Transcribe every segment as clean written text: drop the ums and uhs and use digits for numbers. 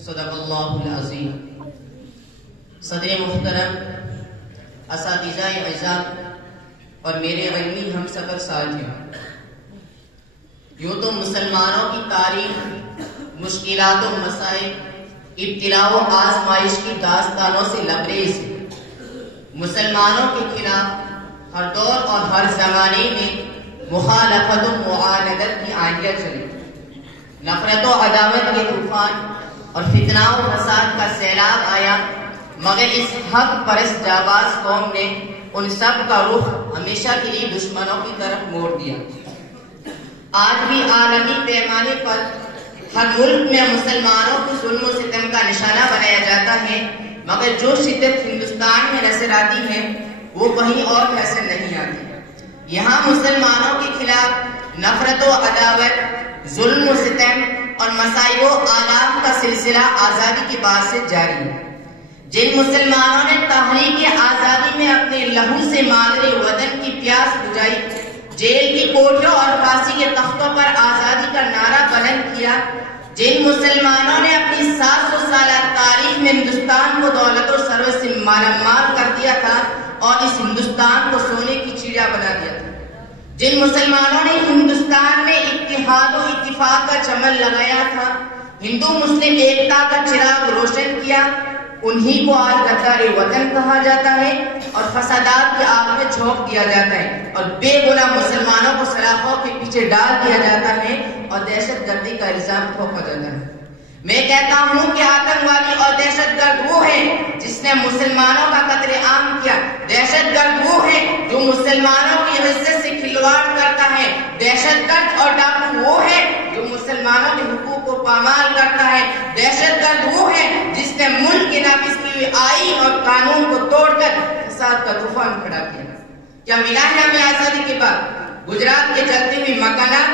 صدق اللہ العظیم۔ صدر محترم، اساتذہ اعزاز اور میرے علمی ہم سفر ساتھیوں، یوں تو مسلمانوں کی تاریخ مشکلات و مسائل، ابتلاء و آزمائش کی داستانوں سے لبریز ہے۔ مسلمانوں کے خلاف ہر دور اور ہر زمانے میں مخالفت و معاندت کی آندیاں چلی، نفرت و عداوت کے طوفان اور فتنہ و فساد کا سیلاب آیا، مگر اس حق پرست جانباز قوم نے ان سب کا رخ ہمیشہ کے لیے دشمنوں کی طرف موڑ دیا۔ آج بھی عالمی پیمانے پر ہر ملک میں مسلمانوں کو ظلم و ستم کا نشانہ بنایا جاتا ہے، مگر جو شدت ہندوستان میں نظر آتی ہے وہ کہیں اور نظر نہیں آتی۔ یہاں مسلمانوں کے خلاف نفرت و عداوت، ظلم و ستم اور مسائل و آلام کا سلسلہ آزادی کے بعد سے جاری ہے۔ جن مسلمانوں نے تحریک آزادی میں اپنے لہو سے مادر وطن کی پیاس بجھائی، جیل کی کوٹھیوں اور پھانسی کے تختوں پر آزادی کا نعرہ بلند کیا، جن مسلمانوں نے اپنی 700 سالہ تاریخ میں ہندوستان کو دولت و ثروت سے مالا مال کر دیا تھا اور اس ہندوستان کو سونے کی چڑیا بنا دیا تھا، جن مسلمانوں نے ہندوستان میں اتحاد و اتفاق کا چمن لگایا تھا، ہندو مسلم ایکتا کا چراغ روشن کیا، انہی کو آج غدار وطن کہا جاتا ہے اور فسادات کی آگ میں جھونک دیا جاتا ہے اور بے گناہ مسلمانوں کو سلاخوں کے پیچھے ڈال دیا جاتا ہے اور دہشت گردی کا الزام ٹھوکا جاتا ہے۔ میں کہتا ہوں کہ آتنکوادی اور دہشت گرد وہ ہے جس نے مسلمانوں کا قتل عام کیا، دہشت گرد وہ ہے جو مسلمانوں کی عزت سے کھلواڑ کرتا ہے، دہشت گرد اور ڈاکو وہ ہے جو مسلمانوں کے حقوق کو پامال کرتا ہے، دہشت گرد وہ ہے جس نے ملک کے نافذ کی ہوئی آئین اور قانون کو توڑ کر فساد کا طوفان کھڑا کیا۔ کیا ملا ہے ہمیں آزادی کے بعد؟ گجرات کے جلتے ہوئے مکانات،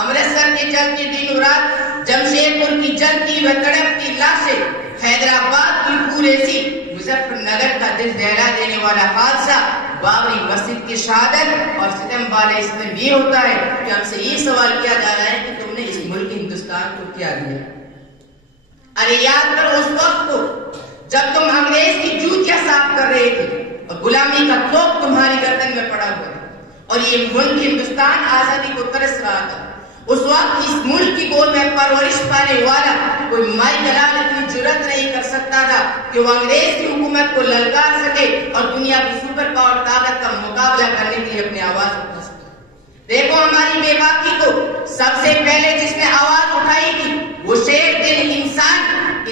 امرتسر کے جلتی دن رات، جمشید پور کی جلتی و تڑپتی لاشیں، حیدرآباد کی پوریسی، مظفر نگر کا دل دہلا دینے والا حادثہ، بابری مسجد کی شہادت اور ستم والے اس میں بھی ہوتا ہے کہ ہم سے یہ سوال کیا جا رہا ہے کہ تم نے اس ملک ہندوستان کو کیا دیا؟ ارے یاد کرو اس وقت کو جب تم انگریز کی جوتیاں صاف کر رہے تھے اور غلامی کا توپ تمہاری گردن میں پڑا ہوا تھا اور یہ ملک ہندوستان آزادی کو ترس رہا تھا۔ اس وقت اس ملک کی گود میں پرورش پانے والا کوئی مائی جلال اتنی جرات نہیں کر سکتا تھا کہ وہ انگریز کی حکومت کو للکار سکے اور دنیا کی سپر پاور طاقت کا مقابلہ کرنے کے لیے اپنی آواز اٹھا سکے۔ دیکھو ہماری بے باکی کو سب سے پہلے جس نے آواز اٹھائی تھی وہ شیر دل انسان،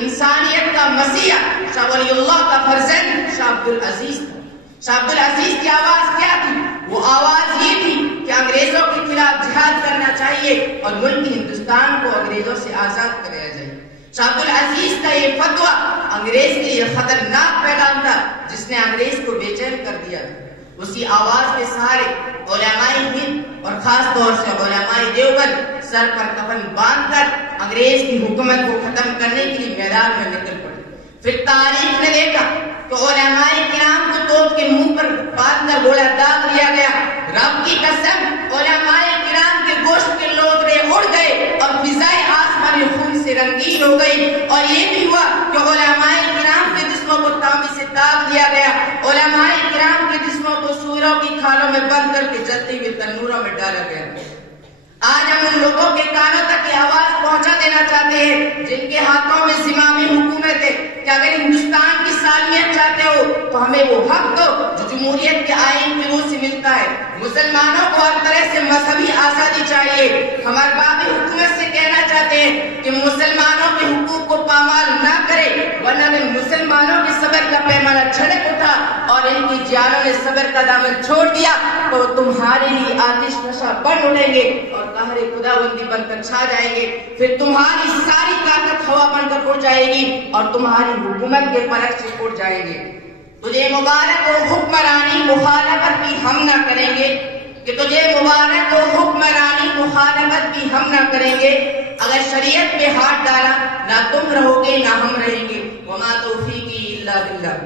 انسانیت کا مسیح، شاہ ولی اللہ کا فرزند شاہ عبدالعزیز تھا۔ شاہ عبدالعزیز کی آواز کیا تھی؟ وہ آواز یہ تھی کہ انگریزوں کے خلاف جہاد کرنا چاہیے اور ملک ہندوستان کو انگریزوں سے آزاد کرایا جائے۔ شاہ عبدالعزیز کا یہ فتویٰ انگریز کے لیے خطرناک پیغام تھا جس نے انگریز کو بے چین کر دیا۔ اسی آواز کے سہارے علماء ہند اور خاص طور سے علماء دیوبند سر پر کفن باندھ کر انگریز کی حکومت کو ختم کرنے کے لیے میدان میں نکل پڑے۔ پھر تاریخ نے دیکھا تو علماء کرام کو توپ کے منہ پر باندھ کر گولا داغ لیا گیا۔ رب کی قسم علماء کرام کے گوشت کے لوتھڑے اڑ گئے اور فضائے آسمان خون سے رنگین ہو گئی، اور یہ بھی ہوا کہ علماء کرام کے جسموں کو تانبے سے داغ دیا گیا، علماء کرام کے جسموں کو سوروں کی کھالوں میں بند کر کے جلتے ہوئے تنوروں میں ڈالا گیا۔ آج ہم ان لوگوں کے کانوں تک یہ آواز پہنچا دینا چاہتے ہیں جن کے ہاتھوں میں زمامی حکومت ہے کہ اگر ہندوستان کی سالمیت چاہتے ہو تو ہمیں وہ حق دو جو جمہوریت کے آئین کی روح سے ملتا ہے۔ مسلمانوں کو ہر طرح سے مذہبی آزادی چاہیے۔ ہم ارباب حکومت سے کہنا چاہتے ہیں کہ مسلمانوں کے حقوق کو پامال نہ کرے، ورنہ میں مسلمانوں کے صبر کا پیمانہ جھڑک اٹھا اور ان کی جانوں نے صبر کا دامن چھوڑ دیا تو تمہارے لیے آتش نشہ بن اٹھیں گے اور قہر خداوندی بن کر چھا جائیں گے۔ پھر تمہاری ساری طاقت ہوا بن کر اڑ جائے گی اور تمہاری حکومت کے پلک سے اڑ جائیں گے۔ تجھے مبارک ہو حکمرانی، مخالفت بھی ہم نہ کریں گے، کہ تجھے مبارک ہو حکمرانی، مخالفت بھی ہم نہ کریں گے۔ اگر شریعت پہ ہاتھ ڈالا نہ تم رہو گے نہ ہم رہیں گے۔ وما توفیقی الا باللہ۔